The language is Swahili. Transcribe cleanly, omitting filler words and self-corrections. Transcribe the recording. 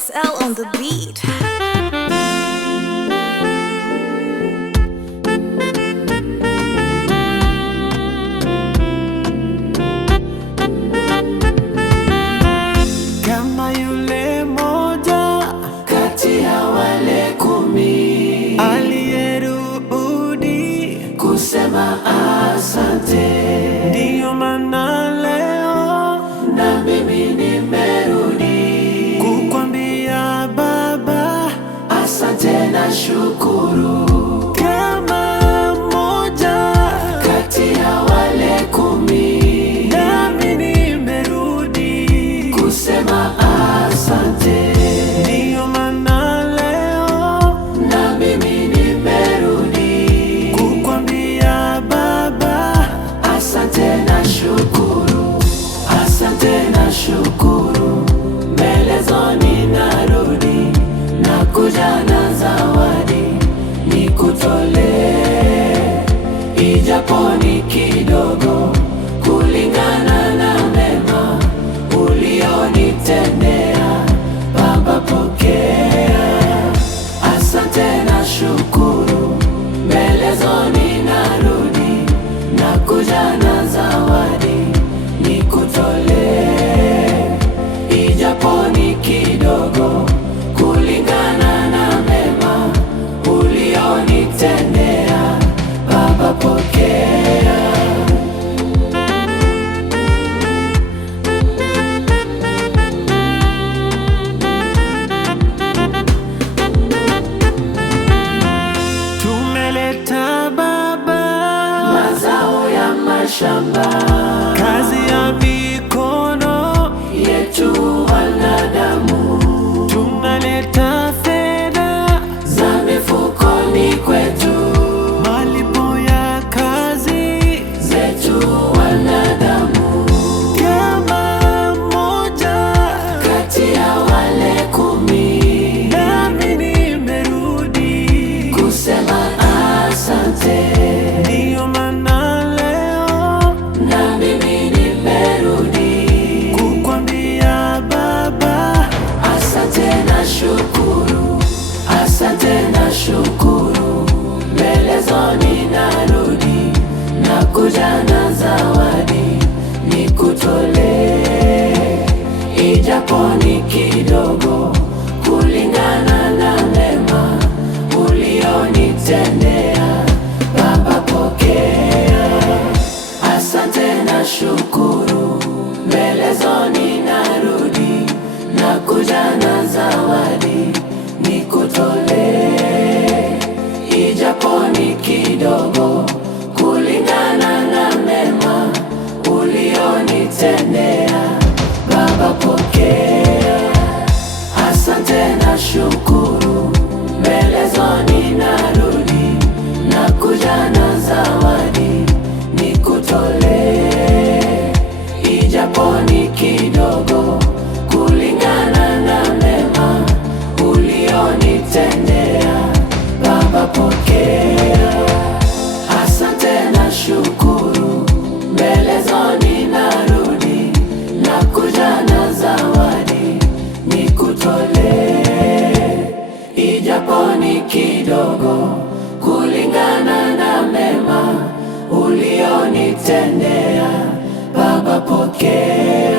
SL on the beat. Kama yule moja kati ya wale 10 aliyerudi kusema asante, ndiyo maana leo na mimi nimerudi kukwambia Baba asante na shukuru. Kama moja kati ya wale 10 nami nimerudi kusema asante, ndiyo maana leo na mimi nimerudi kukwambia Baba asante na shukuru. Asante na shukuru, mbele zoni narudi na kuja na zawadi nikutolee, ijapo ni kidogo kulingana na mema ulionitendea. Baba pokea. Asante na shukuru, mbele zoni narudi na kuja na zawadi nikutolee, ijapo ni kidogo kulingana na mema ulionitendea. Baba pokea. Tumeleta Baba mazao ya mashamba, kazi ya mikono yetu wanadamu. Tunaleta fedha za mifukoni kwetu, malipo ya kazi zetu wanadamu. Kama moja kati ya wale 10 nami nimerudi kusema asante, ndiyo maana leo na mimi nimerudi kukwambia Baba asante na shukuru. Asante na shukuru, mbele zoni narudi na kuja na zawadi nikutolee, ijapo ni kidogo kulingana na mema ulionitendea. Baba pokea. Asante na shukuru, mbele zoni narudi na kuja na zawadi nikutolee, ijapo ni kidogo kulingana na mema ulionitendea. Baba pokea. Asante na shukuru, mbele zoni narudi na kuja na zawadi nikutolee, ijapo ni kidogo kulingana na mema ulionitendea. Baba pokea. Asante na shukuru, mbele zoni narudi na kuja na zawadi nikutolee, ijapo ni kidogo kulingana na mema ulionitendea. Baba pokea.